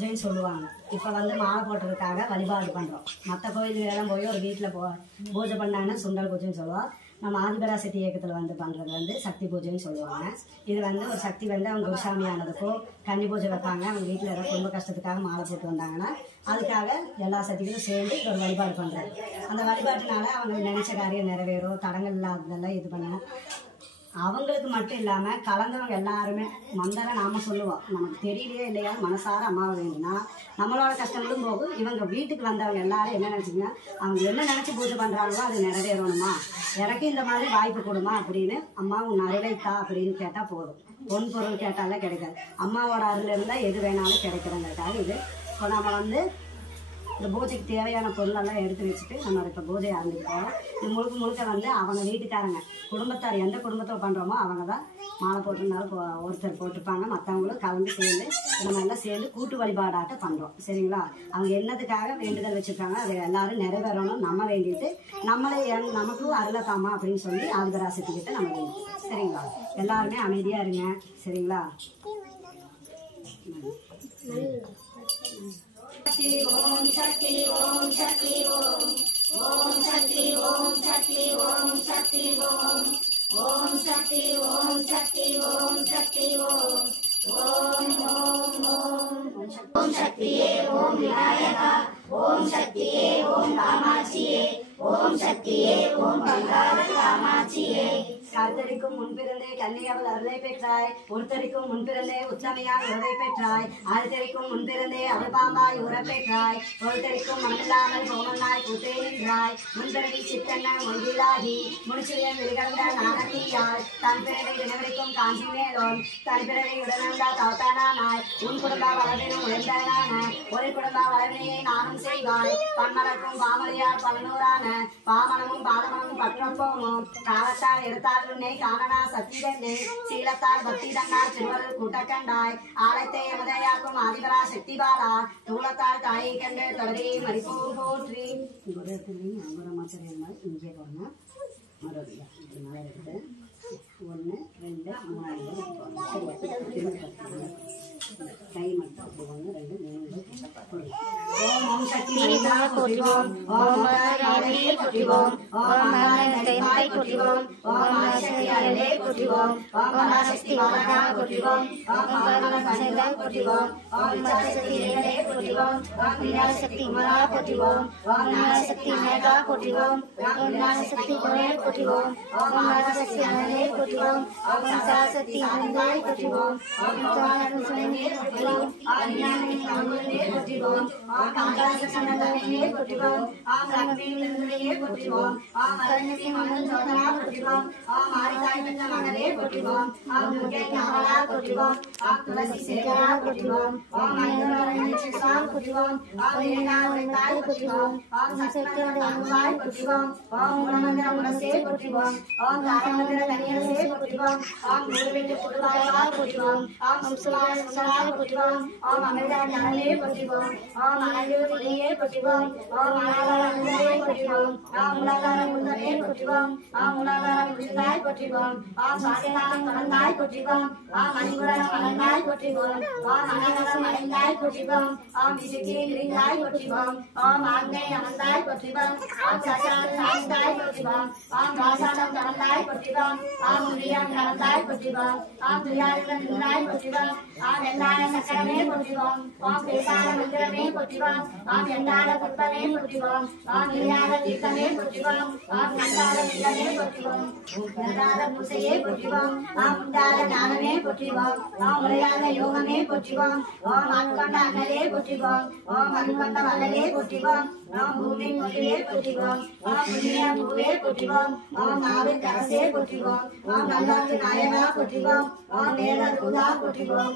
பூஜைன்னு சொல்லுவாங்க. இப்போ வந்து மாலை போட்டதுக்காக வழிபாடு பண்ணுறோம். மற்ற கோயிலுக்கெல்லாம் போய் ஒரு வீட்டில் பூஜை பண்ணாங்கன்னா சுண்டல் பூஜைன்னு சொல்லுவோம். நம்ம ஆதிபராசக்தி இயக்கத்தில் வந்து பண்ணுறது வந்து சக்தி பூஜைன்னு சொல்லுவாங்க. இது வந்து ஒரு சக்தி வந்து அவங்க குருசாமி ஆனதுக்கோ கன்னி பூஜை வைப்பாங்க. அவங்க வீட்டில் ஏதாவது குடும்ப கஷ்டத்துக்காக மாலை போட்டு வந்தாங்கன்னா அதுக்காக எல்லா சக்திகளும் சேர்ந்து ஒரு வழிபாடு பண்ணுறாங்க. அந்த வழிபாட்டினால அவங்க நினைச்ச காரியம் நிறைவேறும், தடங்கள் இல்லாததெல்லாம் இது பண்ணணும். அவங்களுக்கு மட்டும் இல்லாமல் கலந்தவங்க எல்லாருமே மந்திரம் நாம சொல்லுவோம். நமக்கு தெரியலையே இல்லையா மனசார அம்மாவை வேணும்னா நம்மளோட கஷ்டங்களும் போகும். இவங்க வீட்டுக்கு வந்தவங்க எல்லாரும் என்ன நினச்சிங்கன்னா அவங்க என்ன நினச்சி பூஜை பண்ணுறாங்களோ அது நிறைவேறணுமா, எனக்கு இந்த மாதிரி வாய்ப்பு கொடுமா அப்படின்னு அம்மா உன் அருளைத்தா அப்படின்னு கேட்டால் போதும். பொன் பொருள் கேட்டாலே கிடைக்காது. அம்மாவோட அருள் இருந்தால் எது வேணாலும் கிடைக்கிறங்கிறதுக்காக இது. இப்போ நம்ம வந்து இந்த பூஜைக்கு தேவையான பொருளெல்லாம் எடுத்து வச்சுட்டு நம்ம இப்போ பூஜை ஆரம்பிக்கிறோம். இது முழுக்க முழுக்க வந்து அவங்க வீட்டுக்காரங்க குடும்பத்தார் எந்த குடும்பத்தில் பண்ணுறோமோ அவங்க தான் மாலை போட்டிருந்தாலும் ஒருத்தர் போட்டிருப்பாங்க. மற்றவங்களும் கலந்து சேர்ந்து நம்ம எல்லாம் சேர்ந்து கூட்டு வழிபாடாட்ட பண்ணுறோம். சரிங்களா? அவங்க என்னதுக்காக வேண்டுதல் வச்சுருக்காங்க அதை எல்லாரும் நிறைவேறணும் நம்ம வேண்டிட்டு நமக்கும் அருளத்தாமா அப்படின்னு சொல்லி ஆதிபராசக்தி கிட்ட நம்ம வேண்டிட்டு. சரிங்களா? எல்லாருமே அமைதியாக இருங்க. சரிங்களா? ஓம் சக்தி ஓம் சக்தி ஓம் ஓம் சக்தி ஓம் சக்தி ஓம் சக்தி ஓம் ஓம் சக்தி ஓம் சக்தி ஓம் சக்தி ஓம் ஓம் ஓம் ஓம் ஓம் சக்தியே ஓம் விநாயகா ஓம் சக்தியே ஓம் காமாட்சியே ஓம் சக்தியே ஓம் பங்காள காமாட்சியே. கருத்தரிக்கும் முன்பிருந்தே கன்னியவள் அருளை பெற்றாய். ஒருத்தரிக்கும் முன்பிருந்தே உத்தமையாய் உறவை பெற்றாய். ஆழ்த்தரிக்கும் முன்பிருந்தே அருள்பாம்பாய் உறப்பெற்றாய். ஒருத்தரிக்கும் மண்ணில்லாமல் கோமன்னாய் கூத்தே நின்றாய். முன்பிறவி சித்தன்ன மொழியிலாகி முடிச்சுடன் வெளிகடந்த நாணத்தீயாய். தன் பிறவை தினவரைக்கும் காஞ்சி மேலோன் தன் பிறவை உடனந்தா தவத்தானாய். உன் குடும்ப வளர்வினும் உயர்ந்தான ஒரு குடும்ப வளர்வினையை நானும் செய்வாய். பன்மலர்க்கும் பாமலையார் பலனூரான பாமனமும் பாதமனும் பற்றப்போமும் காலத்தால் எடுத்தால் உன்னை காணனா சக்திதன்னே சீலத்தால் பக்தி தன்னார் திருவருள் கூட்டக்கண்டாய். ஆலத்தை எமதையாக்கும் ஆதிபரா சக்தி பாலா தூளத்தால் தாயை கண்டு தொடரையை மறிப்போம் போற்றி. இங்கே போடணும். மறுபடியும் எடுத்து 1 2 3 கை மட்டும் 1 2 3 ஓம் சக்தி மணிதா போற்றிவோம். ஓம் மகாராஜே போற்றிவோம். ஓம் மகாராஜை போற்றிவோம். ஓம் மகாசக்தி அருளே போற்றிவோம். ஓம் மகாசக்தி மாதா போற்றிவோம். ஓம் மகாசக்தி போற்றிவோம். ஓம் மகாசக்தி ஏழே போற்றிவோம். ஓம் விநாயகசக்தி உமரா போற்றிவோம். ஓம் விநாயகசக்தி மேகா போற்றிவோம். ஓம் விநாயகசக்தி கோயே போற்றிவோம். ஓம் மகாசக்தி அருளே போற்றிவோம். ஓம் மகாசக்தி அருளாய் போற்றிவோம். ஓம் மகாசக்தி போற்றிவோம். ஓம் விநாயகசக்தி போற்றிவோம். ஓம் காந்தாசனந்தமே போற்றிவோம். ஓம் லக்ஷ்மியே போற்றிவோம். ஓம் மரணி மங்கல் சோதனா போற்றிவோம். ஓம் ஆரிதாய் பெற்ற மகளே போற்றிவோம். ஓம் துர்க்கை ஞானலா போற்றிவோம். ஓம் துளசி சேகரா போற்றிவோம். ஓம் மங்களரண்ய சிவா போற்றிவோம். ஓம் வீணாவுரைத்தாய் போற்றிவோம். ஓம் சக்திவாய் போற்றிவோம். ஓம் குணமந்திர குணசே போற்றிவோம். ஓம் காரமந்திர கனியரசே போற்றிவோம். ஓம் குருவிட்டு குருவாயா போற்றிவோம். ஓம் சுசுவாய சுசலா போற்றிவோம். ஓம் அமிர்த ஞானலே போற்றிவோம். ஓம் அனயோதியே போற்றிவோம். ஓம் அனாகாரே போற்றிவோம். ஓம் உலகார முந்தனே போற்றிவோம். ஓம் உலகார முந்தாய் போற்றிவோம். ஓம் சாசிகாரம் தொடர்ந்தாய் போற்றிவோம். ஓம் மணிபுரம் மலர்ந்தாய் போற்றிவோம். ஓம் அனகரம் அடைந்தாய் போற்றிவோம். ஓம் விசுத்தி விரிந்தாய் போற்றிவோம். ஓம் ஆங்கை அமர்ந்தாய் போற்றிவோம். ஓம் சசாரம் சாய்ந்தாய் போற்றிவோம். ஓம் வாசானம் தொடர்ந்தாய் போற்றிவோம். ஓம் துரியம் நடந்தாய் போற்றிவோம். ஓம் துரியாரிடம் நின்றாய் போற்றிவோம். ஓம் வெள்ளார சக்கரமே போற்றிவோம். ஓம் பேசார மந்திரமே போற்றிவோம். ஓம் எண்டார புட்பமே போற்றிவோம். ஓம் இளையார தீர்த்தமே போற்றிவோம். ஓம் நந்தார நிலமே போற்றிவோம். நந்தார பூசையே போற்றிவோம். ஓம் உண்டார ஞானமே போற்றிவோம். ஓம் உரையாத யோகமே போற்றிவோம். ஓம் அன்கொண்ட அண்ணலே போற்றிவோம். ஓம் அன்கொண்ட வல்லலே போற்றிவோம். ஓம் பூமி பொருளே போற்றிவோம். ஓம் புண்ணிய பூவே போற்றிவோம். ஓம் நாடு கரசே போற்றிவோம். ஓம் நல்லாத்து நாயகா போற்றிவோம். ஓம் வேத தூதா போற்றிவோம்.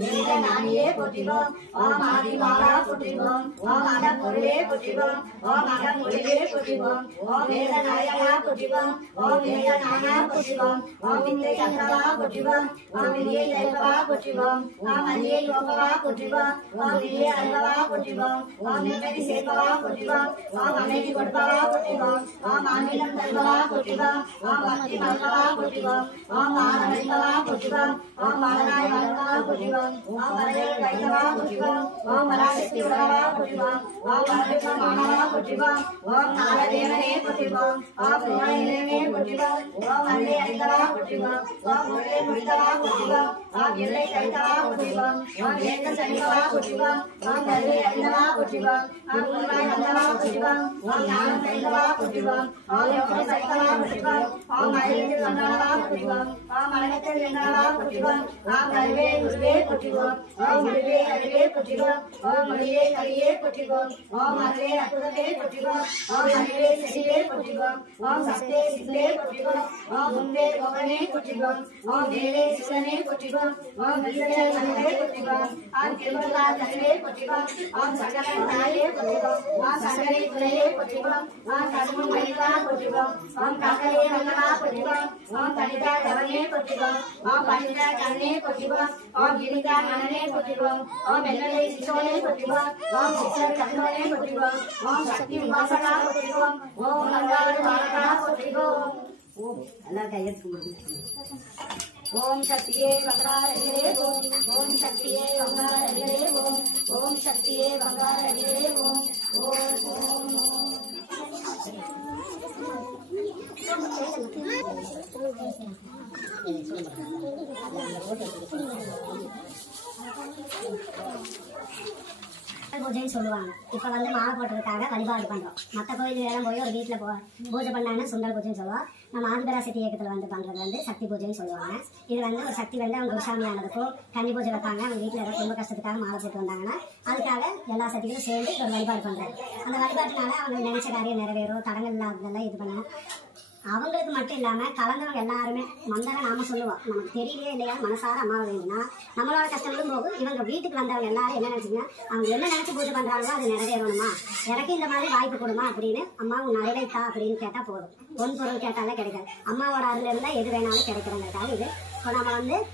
வேத நாடியே போற்றிவோம். ஓம் ஆதிபாலா போற்றிவோம். ஓம் அக பொருளே போற்றிவோம். ஓம் அக பொருளே போற்றிவோம். ஓம் வேத நாயகா போற்றிவோம். ஓம் வேத நானா போற்றிவோம். ஓம் வித்தை கந்தவா போற்றிவோம். ஓம் விதியை தைப்பவா போற்றிவோம். ஓம் அரியை யோகவா போற்றிவோம். ஓம் விதியை தருபவா போற்றிவோம். ஓம் நிம்மதி சேர்ப்பவா போற்றிவோம். ஓம் அமைதி கொடுப்பவா போற்றிவோம். ஓம் ஆன்மீகம் தருபவா போற்றிவோம். ஓம் பக்தி மல்பவா போற்றிவோம். ஓம் வானம் அளிப்பவா போற்றிவோம். ஓம் வாழனாய் வாழ்வா போற்றிவோம். ஓம் வரவே வைத்தவா போற்றிவோம். ஓம் வராசக்தி உலகவா போற்றிவோம். ஓம் வரவிற்க மாணவா போற்றிவோம். ஓம் நாளதேவனே போற்றிவோம். ஓம் நோயிலே போற்றிவோம். ஓம் அருளை அறிந்தவா போற்றிவோம். ஓம் முருளை முடித்தவா போற்றிவோம். ஓம் இருளை கழித்தவா போற்றிவோம். ஓம் ஏக்க சனிவா போற்றிவோம். ஓம் கருவை அறிந்தவா போற்றிவோம். ஓம் உண்மாய் வந்தவா போற்றிவோம். ஓம் ஞானம் தெரிந்தவா போற்றிவோம். ஓம் யோகம் சரித்தவா போற்றிவோம். ஓம் அழகத்தில் வந்தவா போற்றிவோம். ஓம் அழகத்தில் இருந்தவா போற்றிவோம். ஓம் கருவே குருவே போற்றிவோம். ஓம் முருவே அறிவே போற்றிவோம். ஓம் மொழியே கலியே போற்றிவோம். ஓம் அருவே அற்புதமே போற்றிவோம். ஓம் அறிவே செடிவே போற்றிவோம். ஓம் சக்தே சித்தே போற்றிவோம். ஓம் முன்பே கோகனே போற்றிவோம். ஓம் வேலே சிவனே போற்றிவோம். ஓம் விசே மனதே போற்றிவோம். ஓம் திருமலா தருவே போற்றிவோம். ஓம் சகல தாயே போற்றிவோம். ஓம் சகலே துணையே போற்றிவோம். ஓம் கருமும் மணிவா போற்றிவோம். ஓம் ககலே வல்லவா போற்றிவோம். ஓம் கணிதா கவனே போற்றிவோம். ஓம் பணிதா கண்ணே போற்றிவோம். ஓம் கிரிதா மனனே போற்றிவோம். ஓம் வெள்ளலை சிசோனே போற்றிவோம். ஓம் சித்தர் கண்ணோனே போற்றிவோம். ஓம் சக்தி உபாசகா போற்றிவோம். ஓம் மங்காள பாலகா போற்றிவோம். ஓம் எல்லாரும் கையெழுத்து ஓம் சக்தியே வங்காரடிகளே ஓம். ஓம் சக்தியே வங்காரடிகளே ஓம். ஓம் சக்தியே வங்காரடிகளே ஓம். ஓம் ஓம் ஓம். பூஜைன்னு சொல்லுவாங்க. இப்ப மாலை போட்டதுக்காக வழிபாடு பண்றோம். மற்ற கோயில்களெல்லாம் போய் ஒரு வீட்டுல பூஜை பண்ணாங்கன்னா சுண்டல் பூஜைன்னு சொல்லுவோம். நம்ம ஆதிபராசக்தி இயக்கத்துல பண்றது சக்தி பூஜைன்னு சொல்லுவாங்க. இது ஒரு சக்தி அவங்க குருசாமி ஆனதுக்கோ கன்னி பூஜை வைப்பாங்க. அவங்க வீட்டுல ரொம்ப கஷ்டத்துக்காக மாலை போட்டு வந்தாங்கன்னா அதுக்காக எல்லா சக்திகளும் சேர்ந்து ஒரு வழிபாடு பண்றாங்க. அந்த வழிபாட்டினால அவங்க நினைச்ச காரியம் நிறைவேறும். தடங்கள் இல்லாததெல்லாம் இது பண்ண அவங்களுக்கு மட்டும் இல்லாம கலந்தவங்க எல்லாருமே மந்தனை நாம சொல்லுவோம். நமக்கு தெரியலையே இல்லையா மனசார அம்மாவை வேணும்னா நம்மளோட கஷ்டங்களும் போகும். இவங்க வீட்டுக்கு வந்தவங்க எல்லாரும் என்ன நினைச்சீங்கன்னா அவங்க என்ன நினைச்சு பூஜை பண்றாங்களோ அது நிறைவேறணுமா, எனக்கு இந்த மாதிரி வாய்ப்பு கொடுமா அப்படின்னு அம்மாவும் நிறைவேற்றா அப்படின்னு கேட்டா போதும். பொன் பொருள் கேட்டாலே கிடைக்காது. அம்மாவோட அருள் இருந்தா எது வேணாலும் கிடைக்கிறதுக்காக இது. இப்போ நம்ம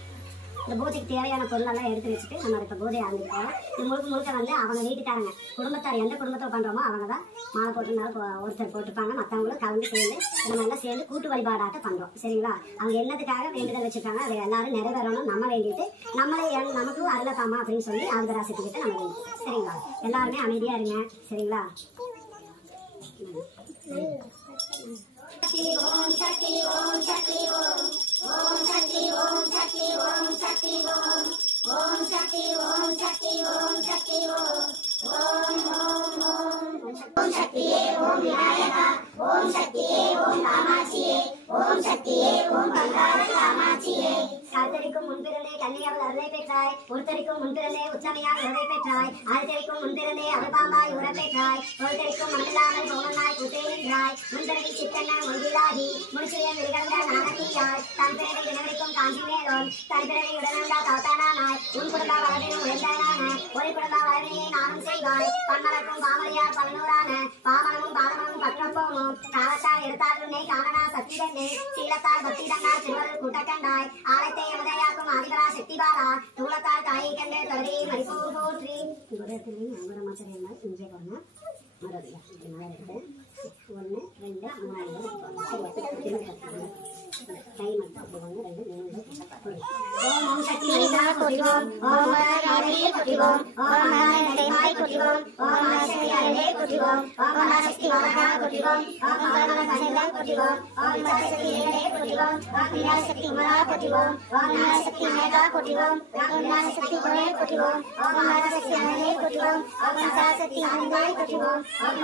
இந்த பூஜைக்கு தேவையான பொருளெல்லாம் எடுத்து வச்சுட்டு நம்ம இப்போ பூஜை ஆரம்பிக்கிறோம். இது முழுக்க அவங்க வீட்டுக்காரங்க குடும்பத்தார் எந்த குடும்பத்தை பண்றோமோ அவங்க தான் மாலை போட்டுருந்தாலும் ஒருத்தர் போட்டுருப்பாங்க. மற்றவங்களும் கலந்து சேர்ந்து நம்ம எல்லாம் சேர்ந்து கூட்டு வழிபாடாட்ட பண்றோம். சரிங்களா? அவங்க என்னதுக்காக வேண்டுதல் வச்சிருக்காங்க அதை எல்லாரும் நிறைவேறணும் நம்ம வேண்டிட்டு நமக்கும் அருளத்தாமா அப்படின்னு சொல்லி ஆதிபராசக்தி கிட்ட நம்ம வேண்டிக்கிறோம். சரிங்களா? எல்லாருமே அமைதியா இருங்க. சரிங்களா? ஓம் சக்தி ஓம் சக்தி ஓம். ஓம் சக்தி ஓம் சக்தி ஓம் சக்தி ஓம். ஓம் சக்தி ஓம் சக்தி ஓம் சக்தி ஓம். ஓம் ஓம் ஓம். ஓம் சக்தியே ஓம் விநாயகா. ஓம் சக்தியே ஓம் காமாட்சியே. ஓம் சக்தியே ஓம் பங்காள காமாட்சியே. கருத்தரிக்கும் முன்பிறந்தே கன்னியாவில் அருளை பெற்றாய். ஒருத்தரிக்கும் முன்பிறந்தே உச்சமையால் உறவை பெற்றாய். ஆழ்த்தரிக்கும் முன்பிறந்தே அருள்பாம்பாய் உற பெற்றாய். ஒருத்தரிக்கும் மண்ணில்லாமல் பௌனமாய் புத்தே நின்றாய். முன்பிறவி சித்தன்ன முன்பிலாகி முடிச்சிலே விரிகண்ட நாகத்தியாய். தன் பிறவை வினவரிக்கும் காஞ்சி மேலோன். தன் பிறவை உடனண்டா தவத்தானாய். உன் குடும்பா வளவினும் உயர்ந்தானான ஒரு குடும்பா வளவினையை நானும் செய்வாய். பன்மலக்கும் பாமலையார் பலனூரான பாமனமும் பாதமும் பற்றப்போமும் காலத்தால் எடுத்தாற்றுனை காணனா சத்திதன்னே சீலத்தால் பக்திதன்னா திருவருள் கூட்டக்கண்டாய். ஆலத்தை எமதையாக்கும் ஆதிபரா சக்தி பாலா தூளத்தால் தாயை கண்டே தொடரையை மறிப்போ போற்றி. இங்கே போங்க. ஒன்று ரெண்டு கை மட்டும் ஓம் சக்தி போற்றிவோம். ஓம் நாராயணே போற்றிவோம். ஓம் நாராயணை போற்றிவோம். ஓம் சக்தி அரணே போற்றிவோம். ஓம் சக்தி மகா போற்றிவோம். ஓம் மகா போற்றிவோம். ஓம் சக்தி ஏழே போற்றிவோம். ஓம் சக்தி உமரா போற்றிவோம். ஓம் சக்தி மேகா போற்றிவோம். ஓம் சக்தி குணே போற்றிவோம். ஓம் சக்தி அரணே போற்றிவோம். ஓம் சக்தி ஆனந்தாய் போற்றிவோம். ஓம்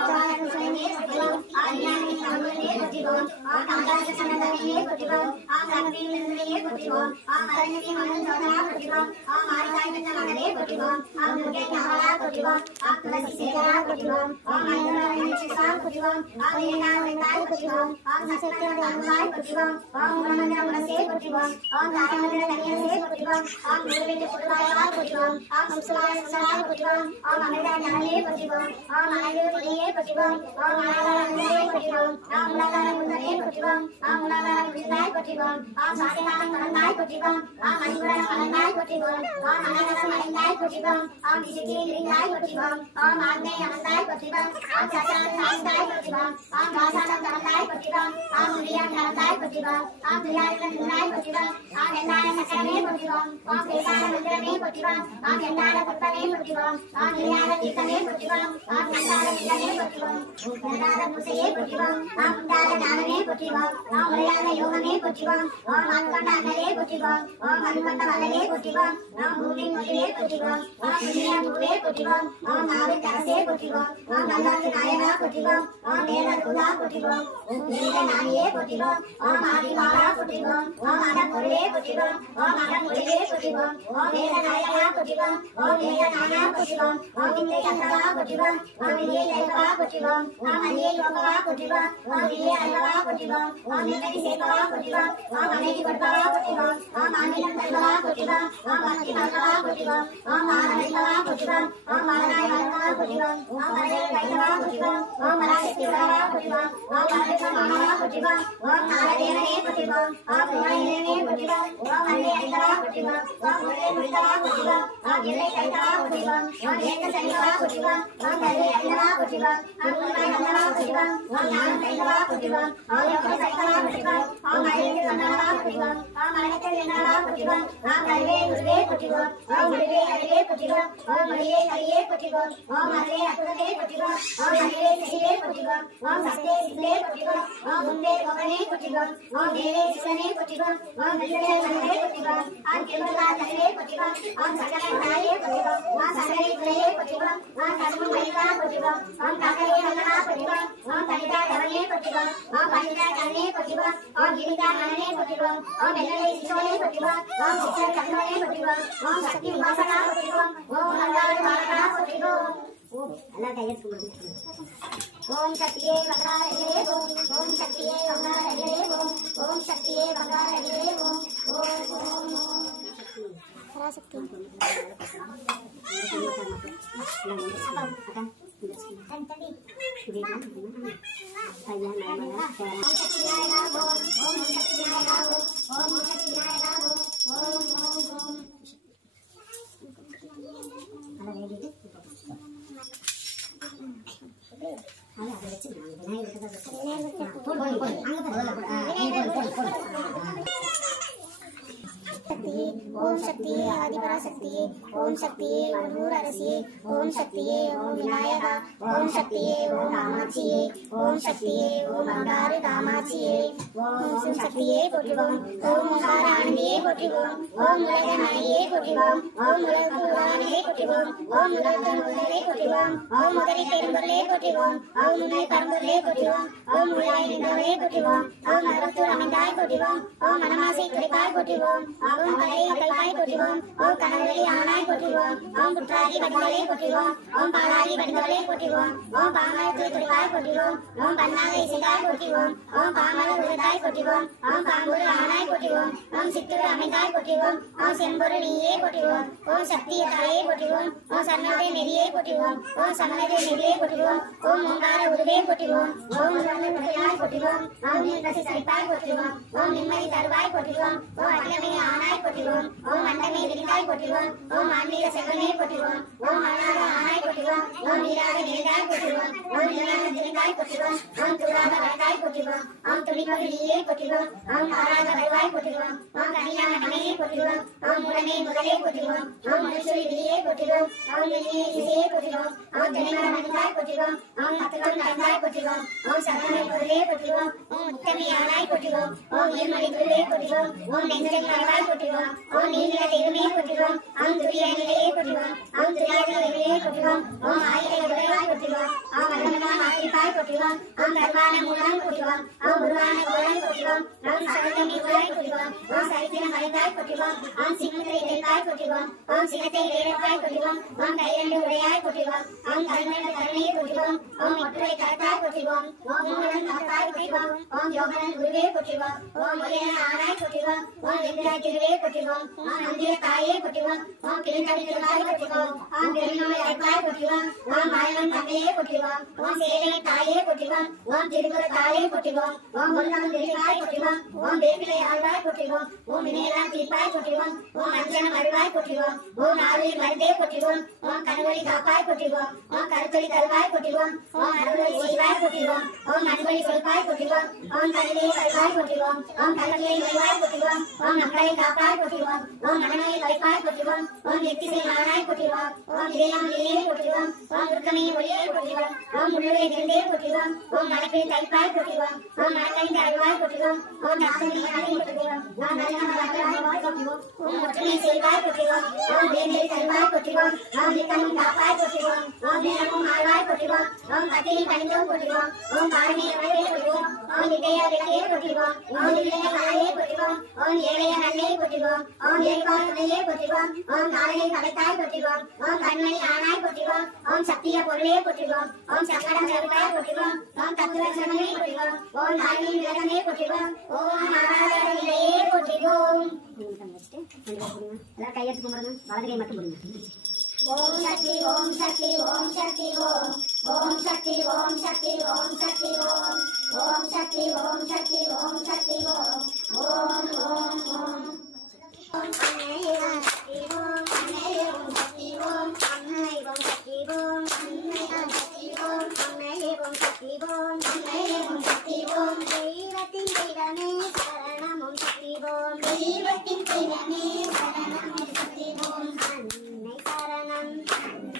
சுனே போற்றிவோம். ஓம் ஞானமே போற்றிவோம். ஓம் காந்தாச சனதமே போற்றிவோம். ஓம் கண்ணிலே போற்றிவோம். ஓம் அரண்யமே மனந்தோதனா போற்றிவோம். ஓம் ஆரிதாய் பெற்ற மகளே போற்றிவோம். ஓம் துர்க்கை கமலா போற்றிவோம். ஓம் துளசி சேகரா போற்றிவோம். ஓம் மனிதனாய் சிவா போற்றிவோம். ஓம் ஏனாய் போற்றிவோம். ஓம் சக்தியோட அருளாய் போற்றிவோம். ஓம் குணமந்திர குணசே போற்றிவோம். ஓம் தாரமந்திர கனியசே போற்றிவோம். ஓம் குருவிட்டு புதுவாயா போற்றிவோம். ஓம் சுலாய சுந்தரா போற்றிவோம். ஓம் அமிர்தா ஞானே போற்றிவோம். ஓம் அழகுரியே போற்றிவோம். ஓம் அழகாரே போற்றிவோம். ஓம் உலகார முந்தரே போற்றிவோம். ஓம் உலகார முந்தாய் போற்றிவோம். ஓம் சாதிகாரம் கலந்தாய் போற்றிவோம். ஓம் மணிபுர கலந்தாய் போற்றிவோம். ஓம் அனகரம் அடைந்தாய் போற்றிவோம். ஓம் விசித்தி அமர்ந்தாய் போற்றிவோம் ஓம் ஆக்னேய அமர்ந்தாய் போற்றிவோம் ஓம் சக்கரம் சாய்ந்தாய் போற்றிவோம் ஓம் வாசனம் தரந்தாய் போற்றிவோம் ஓம் உரியம் தரந்தாய் போற்றிவோம் ஓம் பிரியாரிடம் நின்றாய் போற்றிவோம் ஓம் எந்தான சக்கரமே போற்றிவோம் ஓம் பேசான மந்திரமே போற்றிவோம் ஓம் எந்தான புத்தமே போற்றிவோம் ஓம் நிலையான தீர்த்தமே போற்றிவோம் ஓம் நந்தான நிலமே போற்றிவோம் ஓம் பிரதான பூசையே போற்றிவோம் ஓம் உண்டான ஞானமே போற்றிவோம் ஓம் உரையாத யோகமே போற்றிவோம் ஓம் ஆட்கொண்ட அண்ணலே போற்றிவோம் ஓம் அன்கொண்ட வல்லலே போற்றிவோம் ஓம் பூமி மொழியே போற்றிவோம் ஓம் புண்ணிய பூவே போற்றிவோம் ஓம் நாவின் அரசே போற்றிவோம் ஓம் நல்லோர்க்கு நாயகா போற்றிவோம் ஓம் நேரர் குதா போற்றிவோம் ஓம் நீல நாணியே போற்றிவோம் ஓம் ஆதிவாரா போற்றிவோம் ஓம் அடப்பொருளே போற்றிவோம் ஓம் அடமொழியே போற்றிவோம் ஓம் வேத நாயகா போற்றிவோம் ஓம் வேத நானா போற்றிவோம் ஓம் வித்தை அந்தவா போற்றிவோம் ஓம் விதியை தைவா போற்றிவோம் ஓம் அணியை யோகவா போற்றிவோம் ஓம் விதியை அல்லவா போற்றிவோம் ஓம் நிம்மதி சேர்ப்பவா போற்றிவோம் ஓம் அமைதி கொடுப்பவா போற்றிவோம் ஓம் ஆன்மீகம் தருவவா போற்றிவோம் ஓம் பக்தி மல்வா போற்றிவோம் ஓம் வாரணவா போற்றிவோம் ஓம் வாரணாய் வளர்வா போற்றிவோம் ஓம் வரவேல் வைத்தவா போற்றிவோம் ஓம் வராசக்தி உலவா போற்றிவோம் ஓம் வரவேற்றம் மாணவா போற்றிவோம் ஓம் நாரதேவனே போற்றிவோம் ஓம் குருவாயினே போற்றிவோம் ஓம் அருளை அளித்தவா போற்றிவோம் ஓம் முருகை முடித்தவா போற்றிவோம் ஓம் எல்லை கழித்தவா போற்றிவோம் ஓம் ஏற்க சைவா போற்றிவோம் ஓம் கல்வி அறிந்தவா போற்றிவோம் ஓம் குருவாய் வந்தவா போற்றிவோம் ஓம் ஞானம் கைந்தவா போற்றிவோம் ஓம் யோகம் சைத்தவா போற்றிவோம் ஓம் அழைத்து வந்தவா போற்றிவோம் ஓம் அழைத்தல் என்னவா போற்றிவோம் ஓம் கல்வே குருவே போற்றிவோம் ஓம் முடிவே அறிவே போற்றிவோம் ஓம் மொழியே கலியே போற்றிவோம் ஓம் அருளே அற்புதமே போற்றிவோம் ஓம் அறிவே செடிவே போற்றிவோம் ஓம் சத்தே சித்தே போற்றிவோம் ஓம் முன்பே கோகனே போற்றிவோம் ஓம் தேவே சிவனே போற்றிவோம் ஓம் வில்லே மன்னே போற்றிவோம் ஓம் திருமலா தனிவே போற்றிவோம் ஓம் சகலை தாயே போற்றிவோம் ஓம் சகலை துறையே போற்றிவோம் ஓம் கர்ம மயிலா போற்றிவோம் ஓம் ககலே நல்லனா போற்றிவோம் ஓம் கலிதா தவனே போற்றிவோம் ஓம் பண்டிதா கண்ணே போற்றிவோம் ஓம் கிரிதா மனனே போற்றிவோம் ஓம் வெள்ளலை சிசோனே போற்றிவோம் ஓம் சித்தர் கண்ணனே போற்றிவோம் ஓம் சக்தி உபாசனா போற்றிவோம் ஓம் நல்லாறு பாலகா போற்றிவோம் ஓம் சக்தியே வங்காரே ஓம் ஓம் சக்தியே வங்காரே ஓம் ஓம் சக்தியே வங்காரே ஓம் ஓம் ஓம் ஓம் பராசக்தி ஓம் சக்தியே ஆதிபராசக்தியே ஓம் சக்தியே ஒருவூர் அரசியே ஓம் சக்தியே ஓம் விநாயகா ஓம் சக்தியே ஓம் காமாட்சியே ஓம் சக்தியே ஓம் அங்காறு காமாட்சியே ஓம் சக்தியே போற்றுவோம் ஓம் ஓங்கார ஆனந்தியே போற்றுவோம் ஓம் உலக நாயே போற்றுவோம் ஓம் உலக உலகனே போற்றுவோம் ஓம் உலக முதலே போற்றுவோம் ஓம் முதலை பெரும்பொருளே போற்றுவோம் ஓம் முனை பரம்பொருளே போற்றுவோம் ஓம் முழாய் நின்றவரே போற்றுவோம் ஓம் அறுபத்தூர் அமைந்தாய் போற்றுவோம் ஓம் மனமாசை துடைப்பாய் போற்றுவோம் ஓம் கலையை கல்வாய் போற்றுவோம் ஓம் கனவெளி ஆனாய் போற்றுவோம் ஓம் குற்றாரி வடிவலே போற்றுவோம் ஓம் பாலாரி வடிவலே போற்றுவோம் ஓம் பாமரத்தை துடைப்பாய் போற்றுவோம் ஓம் பன்னாகை இசைந்தாய் போற்றுவோம் ஓம் பாமர உருதாய் போற்றுவோம் ஓம் பாம்புரு ஆனாய் போற்றுவோம் ஓம் சித்தூர் அமைந்தாய் போற்றுவோம் ஓம் செம்பொருள் நீயே போற்றுவோம் ஓம் சக்திய தாயே போற்றுவோம் ஓம் சன்னதை நெறியே போற்றுவோம் ஓம் சமணதை நெறியே போற்றுவோம் ஓம் ஓங்கார உருவே போற்றுவோம் ஓம் உணர்ந்து முறையாய் போற்றுவோம் ஓம் நீர்வசி சரிப்பாய் போற்றுவோம் ஓம் நிம்மதி தருவாய் போற்றுவோம் ஓம் அகிலமே ஆனாய் போற்றுவோம் ஓம் அண்டமே விரிந்தாய் போற்றுவோம் ஓம் ஆன்மீக செல்வமே போற்றுவோம் ஓம் அழகாக ஆனாய் போற்றுவோம் ஓம் நீராக நிறைந்தாய் போற்றுவோம் ஓம் நீராக நிறைந்தாய் போற்றுவோம் ஓம் தூராக வளர்ந்தாய் போற்றுவோம் ஓம் துணிப்பகு நீயே போற்றுவோம் ஓம் காராக வருவாய் போற்றுவோம் ஓம் கனியான மனையே போற்றுவோம் ஓம் மூலமே முதலே போற்றுவோம் ஓம் மனுஷுரி விதியே போற்றுவோம் ஓம் வெளியே இசையே போற்றுவோம் ஓம் ஜனிமர மனிதாய் போற்றுவோம் ஓம் தத்துவம் நடந்தாய் போற்றுவோம் ஓம் சரணமை பொருளே போற்றுவோம் ஓம் முத்தமே ஆனாய் போற்றுவோம் ஓம் ஏழ்மொழி குருவே போற்றுவோம் ஓம் நெஞ்சல் மரவாய் போற்றுவோம் ஓம் நீல தெய்வமே போற்றுவோம் ஓம் துரிய நிலையே போற்றுவோம் ஓம் துரியாத நிலையே போற்றுவோம் ஓம் ஆயிர உலகாய் போற்றுவோம் ஓம் வல்லமனாம் ஆதிப்பாய் போற்றுவோம் ஓம் கர்வான மூலம் போற்றுவோம் ஓம் உருவான கோலம் போற்றுவோம் ஓம் சகதமி உலாய் போற்றுவோம் ஓம் சரித்திரம் மறைந்தாய் போற்றுவோம் ஓம் சிங்கத்தை தெல்வாய் போற்றுவோம் ஓம் சிங்கத்தை வேறப்பாய் போற்றுவோம் ஓம் கைரண்டு உடையாய் போற்றுவோம் ஓம் கருணை கருணையை போற்றுவோம் ஓம் ஒற்றை கரத்தாய் போற்றுவோம் ஓம் மூலம் காத்தாய் போற்றுவோம் ஓம் யோகனன் குருவே போற்றுவோம் ஓம் ஒரேன ஆனாய் போற்றுவோம் ஓம் வெந்திராய் திருவே போற்றுவோம் ஓம் நந்திர தாயே போற்றுவோம் ஓம் கிளிந்தடி திருவாய் போற்றுவோம் ஓம் பெருநோய் அழைப்பாய் போற்றிவோம் ஓம் மாயவன் தந்தையே போற்றிவோம் ஓம் சேவை தாயே போற்றிவோம் ஓம் திருமுக தாயே போற்றிவோம் ஓம் உள்ளம் திருவாய் போற்றிவோம் ஓம் வேப்பிலை ஆழ்வாய் போற்றிவோம் ஓம் வினையெல்லாம் தீர்ப்பாய் போற்றிவோம் ஓம் அஞ்சனம் அருவாய் போற்றிவோம் ஓம் ஆறுயிர் மருந்தே போற்றிவோம் ஓம் கருவழி காப்பாய் போற்றிவோம் ஓம் கருத்தொழி தருவாய் போற்றிவோம் ஓம் அருள்வழி செய்வாய் போற்றிவோம் ஓம் அன்பொழி கொடுப்பாய் போற்றிவோம் ஓம் கருவிலே வருவாய் போற்றிவோம் ஓம் கருவிலே வருவாய் போற்றிவோம் ஓம் மக்களை காப்பாய் போற்றிவோம் ஓம் மனநோயை கலைப்பாய் போற்றிவோம் ஓம் எத்திசை மாறாய் போற்றிவோம் ஓம் இதயாமலியே போற்றிவோம் ஓம் உருக்கமே ஒளியே போற்றிவோம் ஓம் உள்ளுரை நிறந்தே போற்றிவோம் ஓம் மனப்பில் தைப்பாய் போற்றிவோம் ஓம் மனக்கழிந்த அருவாய் போற்றிவோம் ஓம் தாசனியாரை போற்றிவோம் ஓம் நல்ல போற்றிவோம் ஓம் ஒற்றுமை செய்வாய் போற்றிவோம் ஓம் வேண்டியை தருவாய் போற்றிவோம் ஓம் நித்தமும் காப்பாய் போற்றிவோம் ஓம் நேரமும் ஆழ்வாய் போற்றிவோம் ஓம் பத்தினி பணிந்தோம் போற்றிவோம் ஓம் பாரமே வரையே போற்றிவோம் ஓம் இதய விளக்கே போற்றிவோம் ஓம் இல்லைய மலையே போற்றிவோம் ஓம் ஏழைய நல்லே போற்றிவோம் ஓம் ஏற்பாடு துணையே போற்றிவோம் ஓம் நாளையை கலைத்தாய் போற்றிவோம் ஓம் கண்மணி ஆனாய் போற்றிவோம் ஓம் சத்திய பொருளே போற்றிவோம் ஓம் சங்கடம் கருத்தாய் போற்றிவோம் ஓம் தத்துவ சமமே போற்றிவோம் ஓம் தாயின் விலகமே போற்றிவோம் ஓம் ஆராதன நிலையே போற்றிவோம். எல்லாரும் கையெழுத்து கும்பிடுங்க, வலது கை மட்டும் போடுங்க. ஓம் சக்தி ஓம் சக்தி ஓம் சக்தி ஓம் ஓம் சக்தி ஓம் சக்தி ஓம் சக்தி ஓம் ஓம் சக்தி ஓம் சக்தி ஓம் சக்தி ஓம் ஓம் ஓம் ஓம் அன்னை ஓம் சக்தி ஓம் அன்னை ஓம் சக்தி ஓம் அன்னை ஓம் சக்தி ஓம் அன்னை ஓம் சக்தி ஓம் அன்னை ஓம் சக்தி ஓம் அன்னை ஓம் சக்தி ஓம் தெய்வத்தின் தெய்வமே சரணம் ஓம் சக்தி ஓம் தெய்வத்தின் தெய்வமே சரணம் ஓம் சக்தி ஓம் அன்னை சரணம்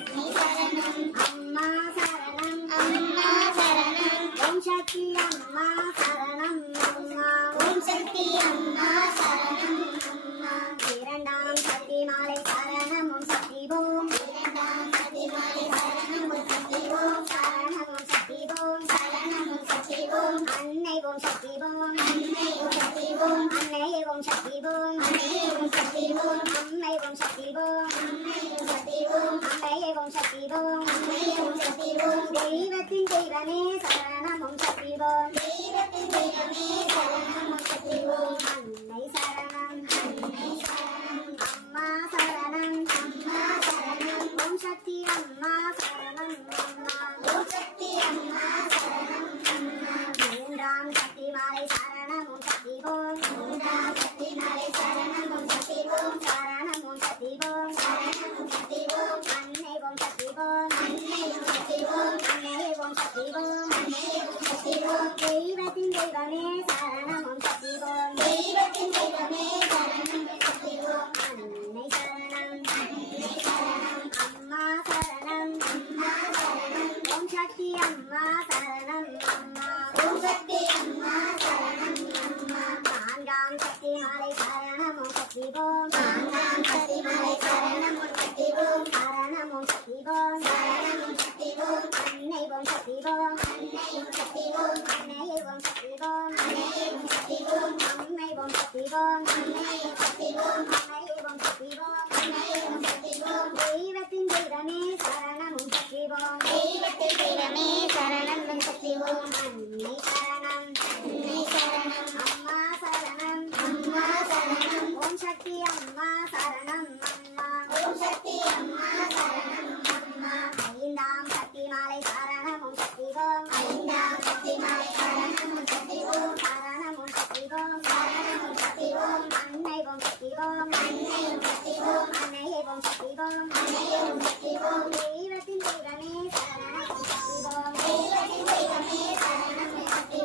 அன்னை சரணம் அம்மா சரணம் அம்மா சரணம் ஓம் சக்தி அம்மா சரணம் அம்மா ஓம் சக்தி அம்மா சரணம் அம்மா இரண்டாம் சக்தி மாலை சரணம் ஓம் சக்தி ஓம் இரண்டாம் சக்தி மாலை சரணம் ஓம் சக்தி ஓம் சரணம் ஓம் சக்தி ஓம் சரணம் ஓம் சக்தி ஓம் அன்னை ஓம் சக்தி ஓம் அன்னை ஓம் சக்தி ஓம் அன்னை ஓம் சக்தி ஓம் அன்னை ஓம் சக்தி ஓம் அம்மை ஓம் சக்தி ஓம் அம்மை ஓம் சக்தி ஓம் அம்மை ஓம் சக்தி ஓம் அம்மை ஓம் சக்தி ஓம் தெய்வத்தின் தெய்வமே சரணம் ஓம் சக்தி ஓம் தெய்வத்தின் தெய்வமே சரணம் ஓம் சக்தி ஓம் அன்னை சரணம் அன்னை சரணம் அம்மா சரணம் அம்மா சரணம் ஓம் சக்தி அம்மா சரணம் அம்மா ஓம் சக்தி அம்மா சரணம் அம்மா மூன்றாம் சக்தி மாலை சரணம் ஓம் சக்தி ஓம் மூன்றாம் சக்தி மாலை சரணம் ஓம் சக்தி ஓம் சரணம் ஓம் சக்தி ஓம் சரணம் ஓம் சக்தி ஓம் அன்னை ஓம் சக்தி ஓம் அன்னை ஓம் சக்தி ஓம் அன்னை ஓம் சக்தி ஓம் அன்னை ஓம் சக்தி ஓம் தெய்வத்தின் தெய்வமே சரணம் ஓம் சக்தி ஓம் தெய்வத்தின் தெய்வமே சரணம் ஓம் சக்தி ஓம் அன்னை சரணம் அன்னை சரணம் அம்மா சரணம் அம்மா சரணம் ஓம் சக்தி அம்மா சரணம் அம்மா ஓம் சக்தி அம்மா சரணம் அம்மா நான்காம் சக்தி மாலை சரணம் ஓம் சக்தி ஓம் நான்காம் சக்தி மாலை சரணம் ஓம் சக்தி ஓம் சரணம் ஓம் சக்தி ஓம் சரணம் ஓம் சக்தி ஓம் அன்னை ஓம் சக்தி ஓம் அன்னை ஓம் சக்தி ஓம் அன்னை ஓம் சக்தி ஓம் அன்னை ஓம் சக்தி ஓம் அம்மை ஓம் சக்தி ஓம் அன்னை ஓம் சக்தி ஓம் அன்னை ஓம் சக்தி ஓம் அன்னை ஓம் சக்தி ஓம் தெய்வத்தின் தெய்வமே சரணம் ஓம் சக்தி ஓம் தெய்வத்தின் தெய்வமே சரணம் ஓம் சக்தி ஓம் அன்னை சரணம் அன்னை சரணம் அம்மா சரணம் அம்மா சரணம் ஓம் சக்தி அம்மா சரணம் அம்மா ஓம் சக்தி அம்மா சரணம் அம்மா ஐந்தாம் சக்தி மாலை சரணம் ஓம் சக்தி ஓம் ஐந்தாம் சக்தி மாலை சரணம் ஓம் சக்தி ஓம் சரணம் ஓம் சக்தி ஓம் சரணம் ஓம் சக்தி ஓம் அன்னை ஓம் சக்தி ஓம் அன்னை ஓம் சக்தி ஓம் அன்னை ஓம் சக்தி ஓம் அன்னை ஓம் சக்தி ஓம் தெய்வத்தின் தெய்வமே சரணம் ஓம் சக்தி ஓம் தெய்வத்தின் தெய்வமே சரணம் ஓம் சக்தி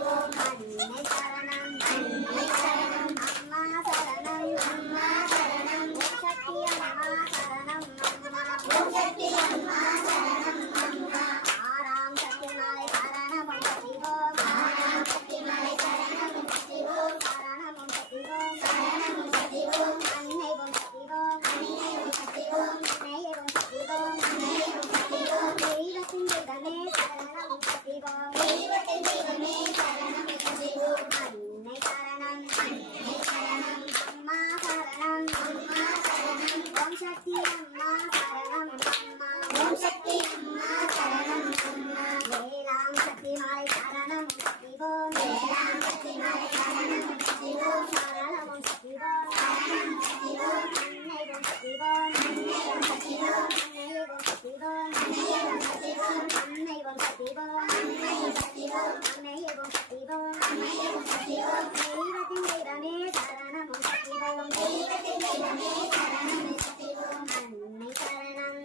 அன்னை ஓம் சக்தி ஓம் அன்னை ஓம் சக்தி ஓம் அன்னை ஓம் சக்தி ஓம் அன்னை ஓம் சக்தி ஓம் தெய்வத்தின் தெய்வமே சரணம் ஓம் சக்தி ஓம் தெய்வத்தின் தெய்வமே சரணம் ஓம் சக்தி ஓம் அன்னை சரணம்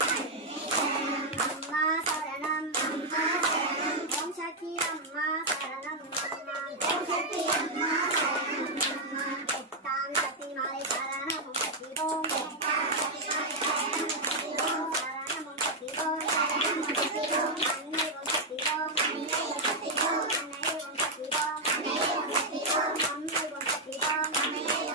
அம்மா சரணம் அம்மா சரணம் ஓம் சக்தி அம்மா சரணம் அம்மா ஓம் சக்தி அம்மா சரணம் அம்மா எட்டாம் சக்தி மாலை சரணம் ஓம் சக்தி ஓம் எட்டாம் சக்தி மாலை சரணம் ஓம் சக்தி ஓம் சரணம் ஓம் சக்தி ஓம் சரணம் ஓம் சக்தி ஓம் அன்னை ஓம் சக்தி ஓம் அன்னை ஓம் சக்தி ஓம் அன்னை ஓம் சக்தி ஓம் அன்னை ஓம் சக்தி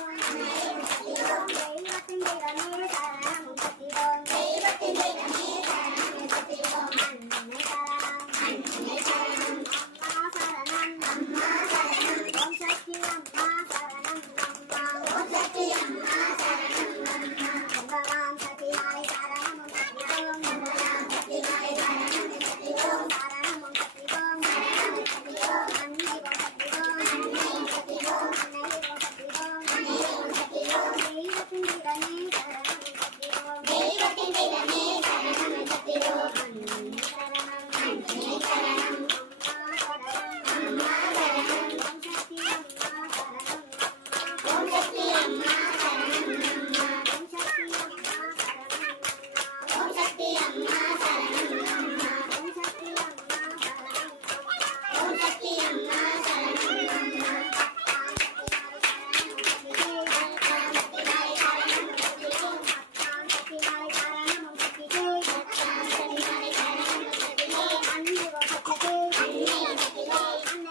ஓம் அம்மை ஓம் சக்தி ஓம் அன்னை ஓம் சக்தி ஓம் அன்னை ஓம் சக்தி ஓம் அன்னை ஓம் சக்தி ஓம் தெய்வத்தின் தெய்வமே சரணம் ஓம் சக்தி ஓம் தெய்வத்தின் தெய்வமே சரணம் ஓம் சக்தி ஓம் அன்னை சரணம் அம்மா சரணம் அம்மா சரணம் ஓம் சக்தி அம்மா சரணம் அம்மா ஓம் சக்தி அம்மா சரணம் அம்மா சங்கராம் சக்தி மாலை சரணம் ஓம் சக்தி ஓம் சங்கராம் சக்தி மாலை சரணம் ஓம் சக்தி ஓம் சரணம் ஓம் சக்தி ஓம் சரணம் ஓம் சக்தி ஓம் அன்னை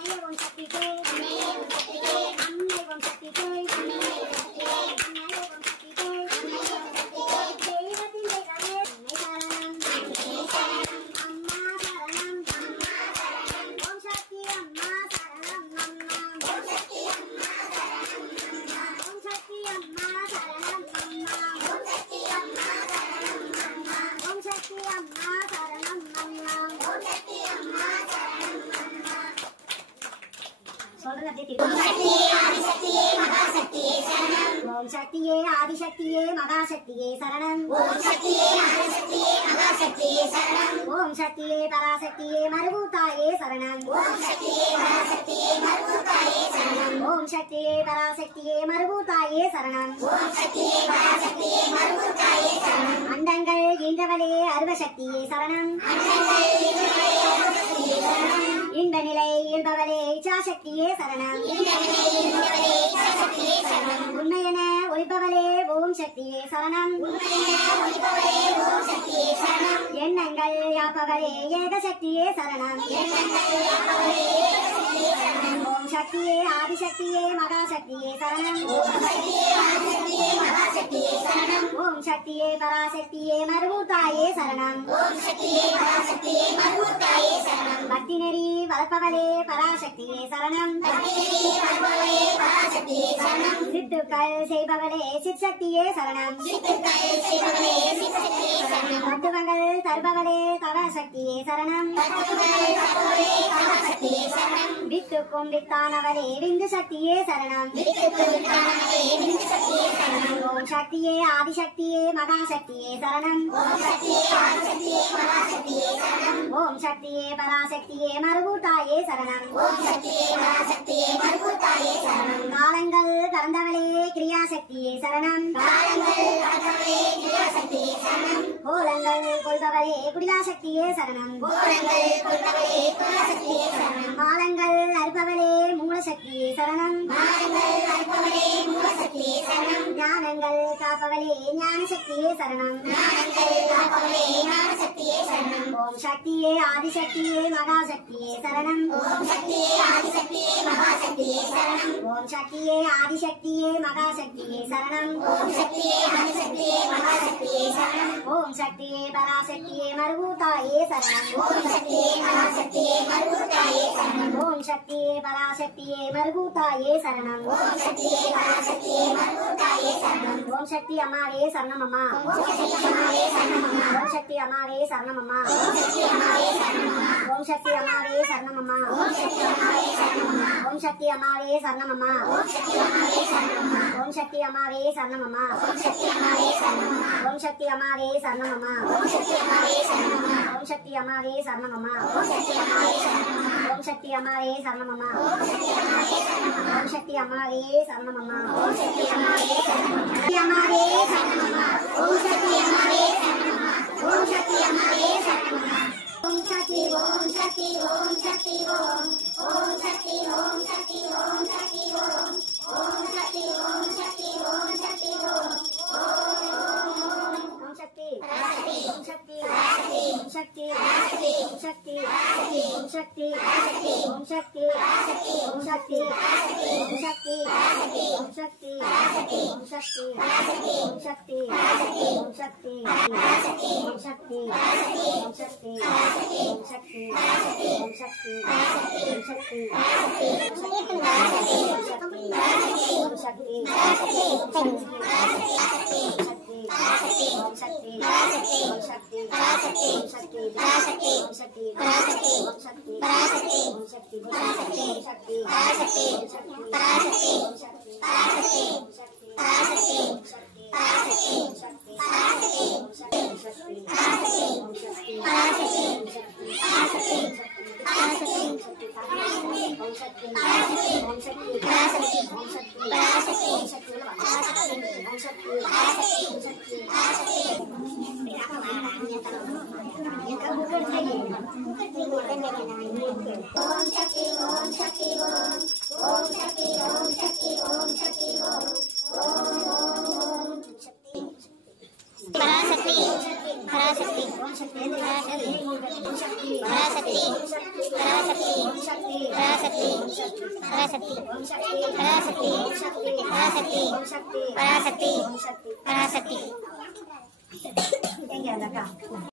ஓம் சக்தி ஓம் அன்னை ஓம் சக்தி ஓம் அன்னை ஓம் சக்தி ஓம் அன்னை ஓம் சக்தி ஓம் தெய்வத்தின் தெய்வமே சரணம் ஓம் சக்தி ஓம் தெய்வத்தின் தெய்வமே சரணம் ஓம் சக்தி ஓம் அன்னை சரணம் அன்னை சரணம் அம்மா சரணம் ஓம் சக்தி அம்மா சரணம் ஓம் சக்தி அம்மா சரணம் ஓம் சக்தி அம்மா சரணம் ஓம் சக்தி அம்மா சரணம் ஓம் சக்தி அம்மா சரணம் ஓம் சக்தி அம்மா ஓம் சக்தியே ஆதிசக்தியே மகாசக்தியே சரணம் ஓம் சக்தியே ஆதிசக்தியே மகாசக்தியே சரணம் ஓம் சக்தியே பராசக்தியே மறுபூதாயே சரணம் ஓம் சக்தியே பராசக்தியே மறுபூதாயே சரணம் ஓம் சக்தியே பராசக்தியே மறுபூதாயே சரணம் ஓம் சக்தியே பராசக்தியே மறுபூதாயே சரணம் அண்டங்கள் ஈன்றவளே அருவசக்தியே சரணம் அண்டங்கள் ஈன்றவளே அருவசக்தியே சரணம் இன்ப நிலை இயல்பவளே இச்சாசக்தியே சரணம் இன்ப நிலை இயல்பவளே இச்சாசக்தியே சரணம் உண்மையென ஒளிபவளே ஓம் சக்தியே சரணம் உண்மையென ஒளிபவளே ஓம் சக்தியே சரணம் எண்ணங்கள் யாப்பவளே ஏகசக்தியே சரணம் எண்ணங்கள் யாப்பவளே ஏகசக்தியே சரணம் ஓம் சக்தியே ஆதிசக்தியே மகாசக்தியே சரணம் ஓம் சக்தியே ஆதிசக்தியே மகாசக்தியே சரணம் ஓம் சக்தியே பராசக்தியே மறுபூதாயே சரணம் ஓம் சக்தியே பராசக்தியே மறுபூதாயே சரணம் பக்தி நெறி வளர்ப்பவளே பராசக்தியே சரணம் பக்தி நெறி வளர்ப்பவளே பராசக்தியே சரணம் சித்துக்கள் செய்பவளே சிற்சக்தியே சரணம் சித்துக்கள் செய்பவளே சிற்சக்தியே சரணம் தத்துவங்கள் தருபவளே தவசக்தியே சரணம் தத்துவங்கள் தருபவளே தவசக்தியே சரணம் வித்துக்கும் வித்தானவளே விந்து சக்தியே சரணம் வித்துக்கும் வித்தானவளே விந்து சக்தியே சரணம் ஓம் சக்தியே ஆதிசக்தியே மகாசக்தியே சரணம் ஓம் சக்தியே ஆதிசக்தியே மகாசக்தியே சரணம் ஓம் சக்தியே பராசக்தியே மறுபூதாயே சரணம் ஓம் சக்தியே பராசக்தியே மறுபூதாயே சரணம் காலங்கள் கடந்தவளே கிரியாசக்தியே சரணம் காலங்கள் கடந்தவளே கிரியாசக்தியே சரணம் கோலங்கள் கொள்பவளே குடிலாசக்தியே சரணம் கோலங்கள் கொள்பவளே குடிலாசக்தியே சரணம் மாலங்கள் அறுப்பவளே மூலசக்தியே சரணம் மாலங்கள் அறுப்பவளே மூலசக்தியே சரணம் ஞானங்கள் காப்பவளே ஞானசக்தியே சரணம் ஞானங்கள் காப்பவளே ஞானசக்தியே சரணம் ஓம் சக்தியே ஆதிசக்தியே மகாசக்தியே சரணம் ஓம் சக்தியே ஆதிசக்தியே மகாசக்தியே சரணம் ஓம் சக்தியே ஆதிசக்தியே மகாசக்தியே சரணம் ஓம் சக்தியே ஆதிசக்தியே மகாசக்தியே சரணம் ஓம் சக்தியே பராசக்தியே மறுபூதாயே சரணம் ஓம் சக்தியே பராசக்தியே மறுபூதாயே சரணம் ஓம் சக்தியே பராசக்தியே மறுபூதாயே சரணம் ஓம் சக்தியே பராசக்தியே மறுபூதாயே சரணம் ஓம் சக்தி அம்மாவே சரணம் அம்மா ஓம் சக்தி அம்மாவே சரணம் அம்மா ஓம் சக்தி அம்மாவே சரணமம்மா. ஓம் சக்தி அம்மாவே சரணமம்மா. ஓம் சக்தி அம்மாவே சரணமம்மா. ஓம் சக்தி அம்மாவே சரணமம்மா. ஓம் சக்தி அம்மாவே சரணமம்மா. ஓம் சக்தி அம்மாவே சரணமம்மா. ஓம் சக்தி அம்மாவே சரணமம்மா. ஓம் சக்தி அம்மாவே சரணமம்மா. ஓம் சக்தி அம்மாவே சரணமம்மா. ஓம் சக்தி அம்மாவே சரணமம்மா. ஓம் சக்தி அம்மாவே சரணமம்மா. ஓம் சக்தி ஓம் சக்தி ஓம் சக்தி ஓம் ஓம் சக்தி ஓம் சக்தி ஓம் சக்தி ஓம் ஓம் சக்தி ஓம் சக்தி ஓம் சக்தி ஓம் ஓம் சக்தி ஓம் சக்தி ஓம் சக்தி ஓம் சக்தி ஓம் சக்தி ஓம் சக்தி ஓம் சக்தி ஓம் சக்தி ஓம் சக்தி ஓம் சக்தி ஓம் சக்தி ஓம் சக்தி ஓம் சக்தி ஓம் சக்தி ஓம் சக்தி ஓம் சக்தி ஓம் சக்தி பராசக்தி